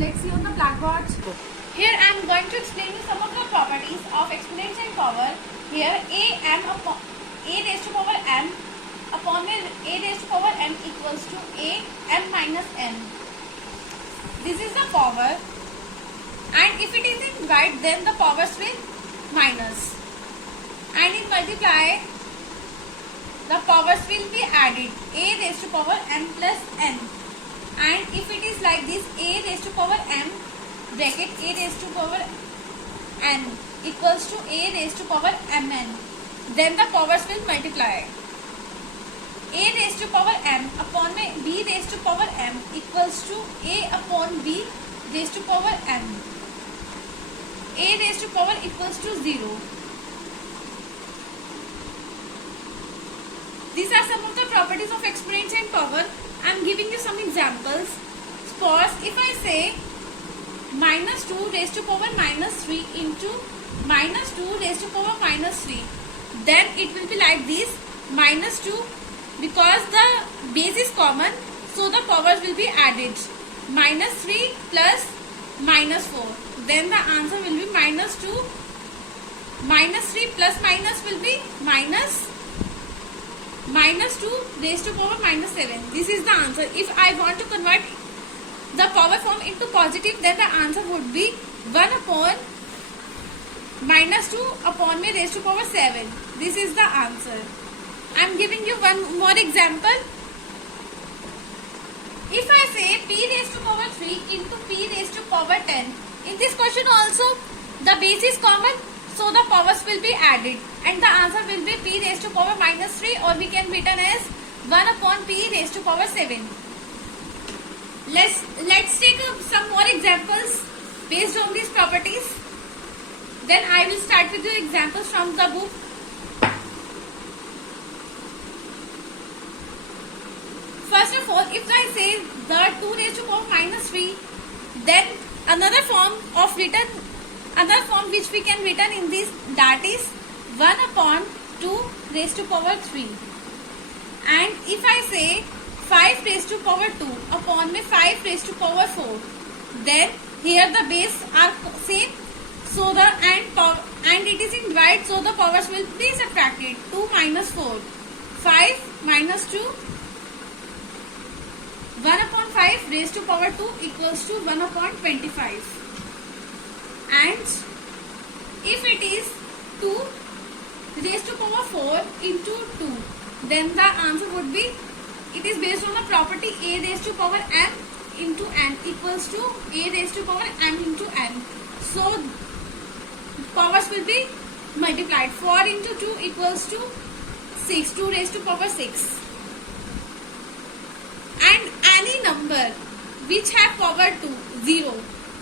let's see on the blackboard. Here I am going to explain you some of the properties of exponential power. Here a raised to power m upon में a raised to power m equals to a m minus n. This is the power, and if it is in divide, then the powers will minus, and in multiply the powers will be added, a raised to power m plus n. And if it is like this, a raised to power m bracket a raised to power n equals to a raised to power mn, then the powers will multiply. A raised to power m upon में b raised to power m equals to a upon b raised to power m. A raised to power equals to 0. These are some of the properties of exponential power. I am giving you some examples. Suppose if I say minus 2 raised to power minus 3 into minus 2 raised to power minus 3, then it will be like this: minus 2, because the base is common, so the powers will be added. Minus 3 plus minus 4, then the answer will be minus 2. Minus 3 plus minus will be minus 2 raised to power minus 7. This is the answer. If I want to convert the power form into positive, then the answer would be 1 upon minus 2 upon me raised to power 7. This is the answer. I am giving you one more example. If I say p raised to power 3 into p raised to power 10, in this question also the base is common, so the powers will be added, and the answer will be p raised to power minus 3, or we can written as 1 upon p raised to power 7. Let's take some more examples based on these properties. Then I will start with the examples from the book. First of all, if I say the 2 raised to power minus 3, then another form which we can written in this, that is 1 upon 2 raised to power 3. And if I say 5 raised to power 2 upon me 5 raised to power 4, then here the base are same, so the and it is in divide, so the powers will be subtracted. 2 minus 4, 5 minus 2, 1 upon 5 raised to power 2 equals to 1 upon 25. And if it is 2 raised to power 4 into 2, then the answer would be, it is based on the property a raised to power m into n equals to a raised to power m into n. So powers will be multiplied. 4 into 2 equals to 6, 2 raised to power 6. And any number which have power 2, 0,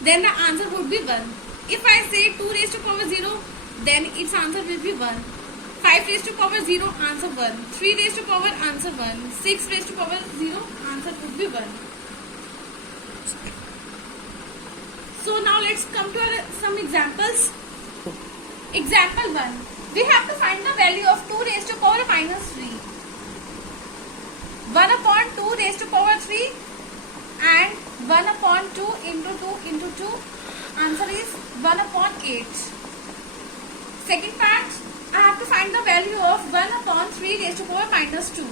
then the answer would be 1. If I say 2 raised to power 0, then its answer will be 1. 5 raised to power 0, answer 1. 3 raised to power, answer 1. 6 raised to power 0, answer would be 1. So now let's come to some examples. Example 1. We have to find the value of 2 raised to power minus 3. 1 upon 2 raised to power 3 and 1 upon 2 into 2 into 2. Answer is 1 upon 8. Second part, I have to find the value of 1 upon 3 raised to power minus 2.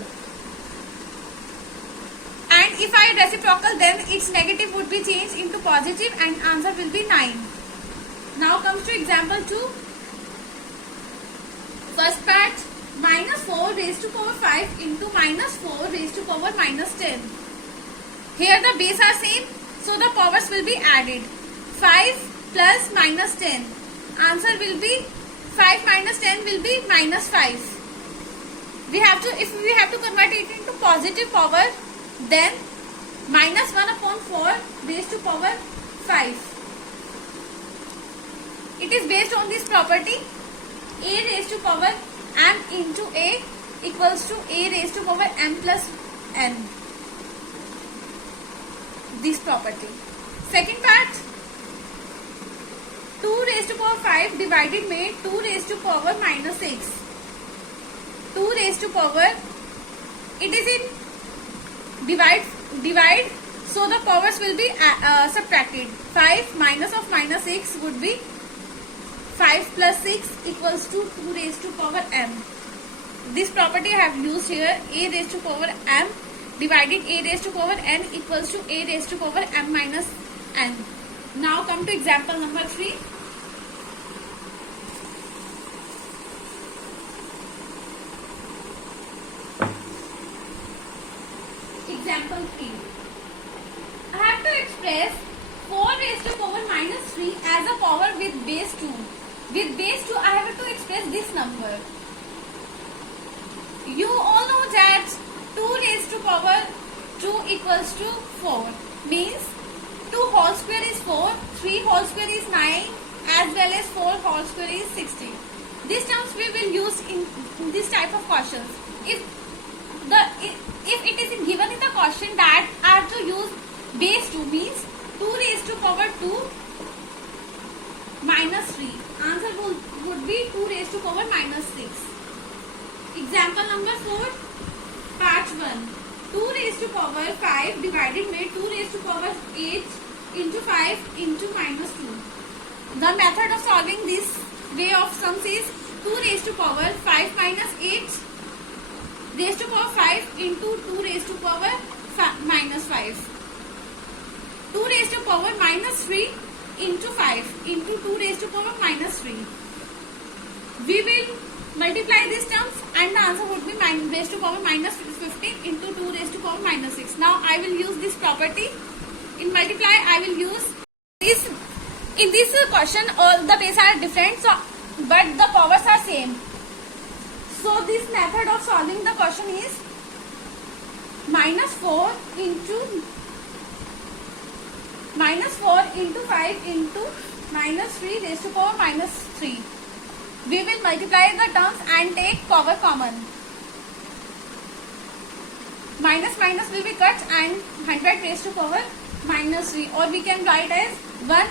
And if I reciprocal, then its negative would be changed into positive and answer will be 9. Now comes to example 2. First part, minus 4 raised to power 5 into minus 4 raised to power minus 10. Here the base are same, so the powers will be added. 5 plus minus 10. Answer will be 5 minus 10 will be minus 5. If we have to convert it into positive power, then minus 1 upon 4 raised to power 5. It is based on this property, a raised to power m into a equals to a raised to power m plus n. This property. Second part, 2 raised to power 5 divided में 2 raised to power minus 6. 2 raised to power, it is in divide So the powers will be subtracted. 5 minus of minus 6 would be 5 plus 6 equals to 2 raised to power m. This property I have used here. A raised to power m divided a raised to power n equals to a raised to power m minus n. Now come to example number 3. Example 3. I have to express 4 raised to power minus 3 as a power with base 2. With base 2, I have to express this number. You all know that 2 raised to power 2 equals to 4. Means 2 whole square is 4, 3 whole square is 9, as well as 4 whole square is 16. These terms we will use in this type of questions. If it is given in the question that I have to use base 2, means 2 raised to power 2 minus 3. Answer would be 2 raised to power minus 6. Example number 4, part 1. 2 raised to power 5 divided by 2 raised to power 8 into 5 into minus 2. The method of solving this way of sums is 2 raised to power 5 minus 8 raised to power 5 into 2 raised to power minus 5. 2 raised to power minus 3 into 5 into 2 raised to power minus 3. We will multiply these terms and the answer would be raised to power minus 15 into 2 raised to power minus 6. Now I will use this property. In multiply I will use this. In this question all the base are different, but the powers are same. So this method of solving the question is minus 4 into 5 into minus 3 raised to power minus 3. We will multiply the terms and take power common. Minus minus will be cut and 100 raised to power minus 3, or we can write as 1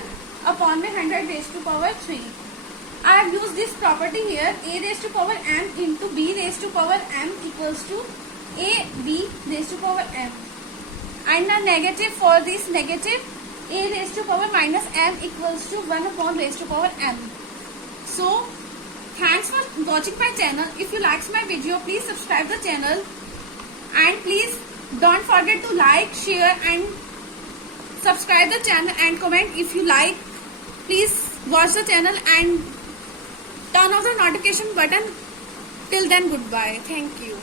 upon the 100 raised to power 3. I have used this property here. A raised to power m into b raised to power m equals to a b raised to power m. And the negative for this negative, a raised to power minus m equals to 1 upon raised to power m. So thanks for watching my channel. If you like my video, please subscribe the channel, and please don't forget to like, share and subscribe the channel and comment if you like. Please watch the channel and turn off the notification button. Till then, goodbye. Thank you.